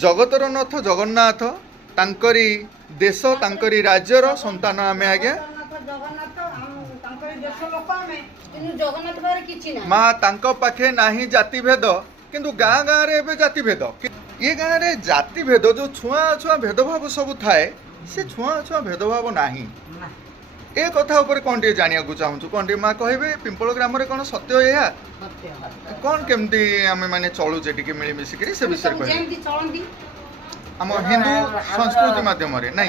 जगतर नाथ जगन्नाथ तांकरी देश तांकरी राज्यर संतान आमे आज्ञा माँ तांको पाखे नाही जाति भेद किंतु गाँ गाँ रे एबे जाति भेद ये गाँ रे जाति भेद जो छुआ छुआ भेदभाव सब थाए से छुआ छुआ भेदभाव नाही ए कथा ऊपर कौन टे जानिया को चाहूँ कौन टे माँ कहे पिंपल ग्राम रे कौन सत्य या कौन केमती आमे माने चलुचे टिके मिली मिसिकरी से विषय कहे हम हिंदू संस्कृति माध्यम रे नहीं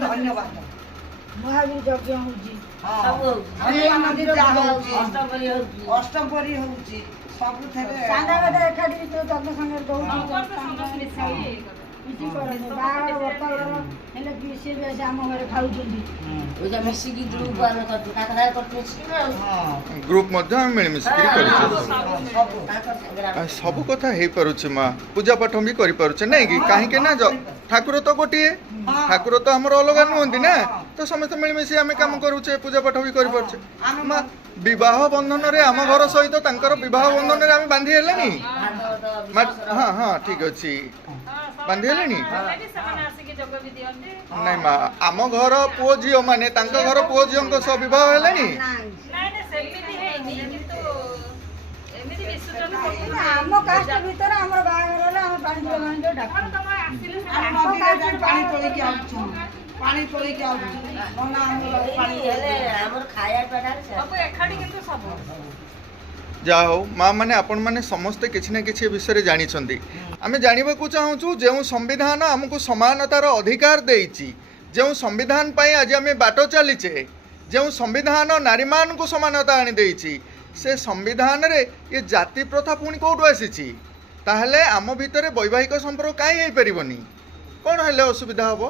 धन्यवाद महावीर यज्ञ होउची अष्टपरी होउची सब थेरे सांगागदा एकाडी तो यज्ञ संगे दोउची मिसी करे बाहर वर्तमान हेले बीसी बे हम घरे खाउचंदी ओजा मिसी की ग्रुप वाला करते काकरा करते छी हां ग्रुप मध्य हम मिल मिसिकरी करी सब कथा हे परुछि मां पूजा पाठ भी करि परुछि नै कि काहे के ना ठाकुर तो गोटिए ठाकुर तो हमर अलग नुहंती ना तो समस्त मिल मिसी आमे काम करूचे पूजा पाठ भी करि परुछे मां विवाह बंधन रे हम घर सहित तांकर विवाह बंधन रे आमे बांधी हेलेनी हां हां ठीक अछि बांधी हेलेनी नहीं मां आम घर पुओ झियो माने तांका घर पुओ झियो को सब विवाह हेलेनी हम कास्ट भीतर हमर बागर होला हम पानी जमान जो डाक हम नदी पानी तोली के आउछु पानी तोली के आउछु मना हम पानी हेले हमर खाया पडार सब एखाडी किंतु सब जा हो माँ मैंने आपण मैंने समस्ते किसी न किसी विषय जानी आमे जानवा को चाहूँ जो संविधान आमको समानतार अधिकार देइछि जो संविधान पाई आज आम बाट चलीचे जो संविधान नारी मान को समानता आनी देइछि से संविधान रे ये जाति प्रथा पुणी कौटू आसी ताहले आम भितर वैवाहिक संपर्क कहीं पारनी कौन हेले असुविधा हम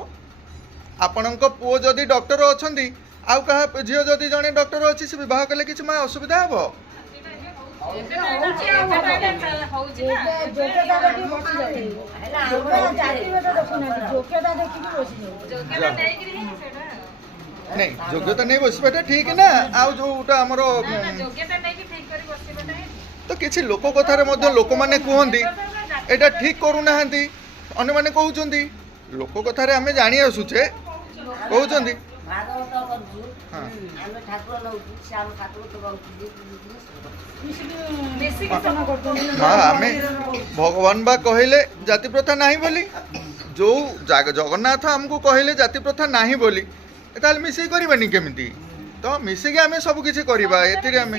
आपणक पुओ जदि डॉक्टर अच्छी आउ कहा झील जदि जड़े डॉक्टर अच्छी से बह कले कि असुविधा हम नहीं योग्यता नहीं बसवाटा ठीक ना आउ जोटा आमर तो किसी लोक कथार लोक मैंने कहती एटा ठीक करूना अन्य मैंने कहते लोक कथार आम जानी आसुचे कहते माँ आम भगवान बा कहले जाति प्रथा नहीं बोली जो जगन्नाथ आमको कहले जाति प्रथा नहीं बोली ताल मिसिक करबानी केमिति तो मिसिक आम सब किछि करबा एतिरे आम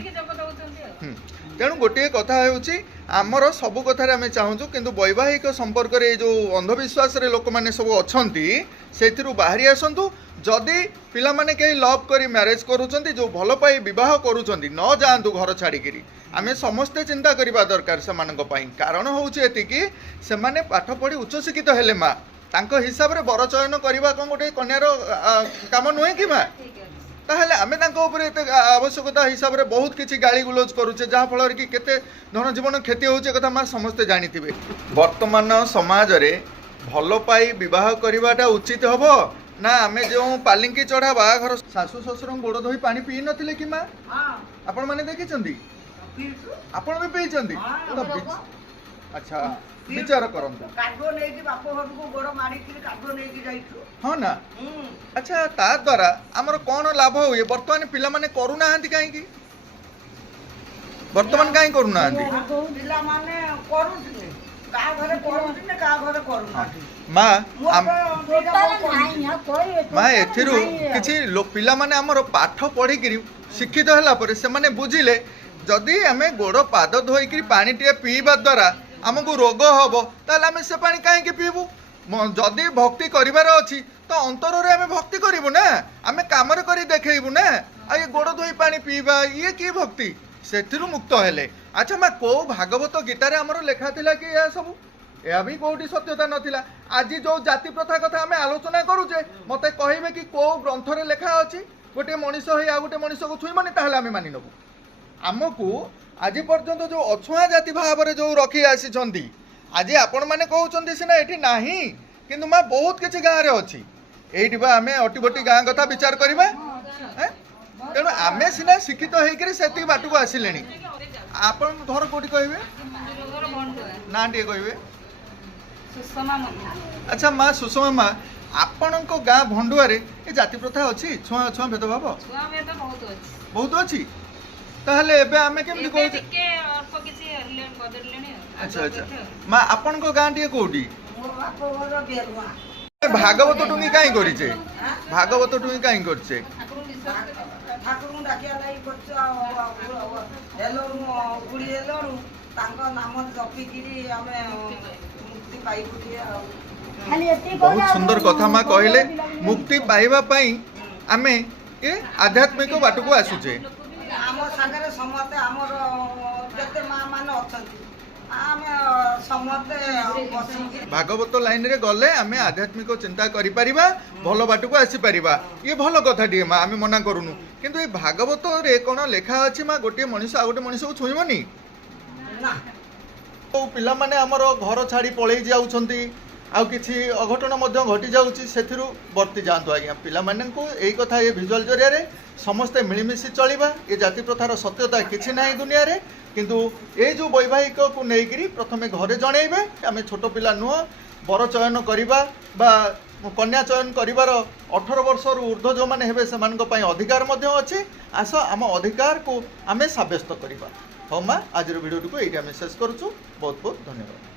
तेणु गोटे कथा होउछि आमर सब कथार आम चाहूँ किंतु वैवाहिक संपर्क रे जो अंधविश्वास रे लोक माने सब अछंती सेथिरु बाहरी आसंतु जदि पिला माने कहीं लव करी मैरेज करूछंती जो भल पाई विवाह करूछंती न जाआंतु घर छाड़िकी आम समस्ते चिंता करबा दरकार सेमानक पई कारण होउछि एतिकी सेमाने पाठ पढ़ी उच्च शिक्षित हेले माँ तांको हिसाब रे बर चयन करबा कोन गोटे कन्यार काम नुहे कि माँ ताहले आमे तांको ऊपर एते आवश्यकता हिसाब रे बहुत किछि गाली गुलोज करूचे जहा फल कि केते धन जीवन क्षति होउचे कथा माँ समस्ते जानिथिबे वर्तमान समाज रे भल पाई विवाह करबाटा उचित हबो ना आमे जो पालिंकी चढ़ा बाघर सासु ससुर गोड़ धोई पानी पी नथिले कि माँ आपण माने देखिचंदी आपण भी पीचंदी अच्छा विचार करंतु कागो नै कि बाप घर को गोड़ मारी कि कागो नै कि जाइछु हां ना अच्छा ता द्वारा हमर कोन लाभ होय वर्तमान पिला माने करूना हंती काहे कि वर्तमान काहे करूना हंती पिला माने करूथि का घरे करूथि का घरे करूना माँ एथिरु किछि लोक पिला माने हमर पाठ पढ़ी कि शिक्षित होला परे से माने बुझिले जदि आमे गोड़ पाद धोई कि पानी टिए पीबा द्वारा आमको रोग हम ताल आम से पानी कहीं पीबू जदि भक्ति करार अच्छी तो अंतर रे आम भक्ति करूँ ना आम कम कर देखू ना आ ये गोड़ धोई पानी पीवा ये कि भक्ति से मुक्त हेले अच्छा माँ कौ भागवत गीतार आमर लेखा थिला कि यह सब यह भी कौटी सत्यता नथिला आज जो जाति प्रथा कथा आम आलोचना करूचे मत कहे कि कौ ग्रंथ रे लेखा अच्छी गोटे मनीष आ गोटे मनीष को छुईबनी ताहले आम मानि नबु आमको आज पर्यंत जो अछुआ जाति भाव में जो रखी आसी आज आपण मैंने कहते सीना ये ना किंतु माँ बहुत किसी गाँव में अच्छी ये आम अटिबटी गाँ कथा विचार करवा तेणु आम सीना शिक्षित होकर से बाट को आसिले आपण घर कौटी कहे ना टे कहे अच्छा माँ सुषमा माँ आपण गाँ भंडुआरे ये जाति प्रथा अच्छी छुआ छुआ भेदभाव बहुत अच्छी ताहले एबे आमे केमति कहू अच्छा अच्छा माँ आपण गाँ टे कौटी भागवत टुंगी कहीं करिचे भागवत टुंगी कहीं करछे ठाकुर डाकिया लाई करछ हेलोरु गुडी हेलोरु तांको नाम जपिकिरी आमे मुक्ति पाई बुलिए खाली बहुत सुंदर कथा माँ कहले मुक्ति पाइबा पई आमे ए आध्यात्मिक बाट को आसुचे आम सागरे समते हमर जते मां मान अछंती आमे समते बसिकिरी भागवत लाइन रे गले आमे आध्यात्मिक चिंता करि परिबा भलो बाट को आसी परिबा ये भलो कथा डी माँ आमे मना करूनु किंतु ए भागवत रे कोन लेखा अछि माँ गोटे मनुष्य आ गोटे मनुष्य को छुइबनी ना तो पिला माने हमर घर छाड़ी पळेई जाउछंती आउ किछि अघटन मध्य घटी जाउछि सेथिरु बर्ती जांतु आज्ञा पिला माननकु एई कथा ए विजुअल जरिया रे समस्ते मिलिमिशि चलिबा ए जाति प्रथार सत्यता किछि नाही दुनिया रे किंतु ए जो वैवाहिक को नेइकरी प्रथमे घरे जणेइबे आमे छोट पिला नुह बर चयन करिबा बा कन्या चयन करिवार 18 वर्ष रु ऊर्ध्व जो माने हेबे सेमानक पई अधिकार मध्य अछि आस आम अधिकार को आमे साब्यस्त करिबा हो माँ आज वीडियो को एइटा मेसेज करूछु बहुत बहुत धन्यवाद।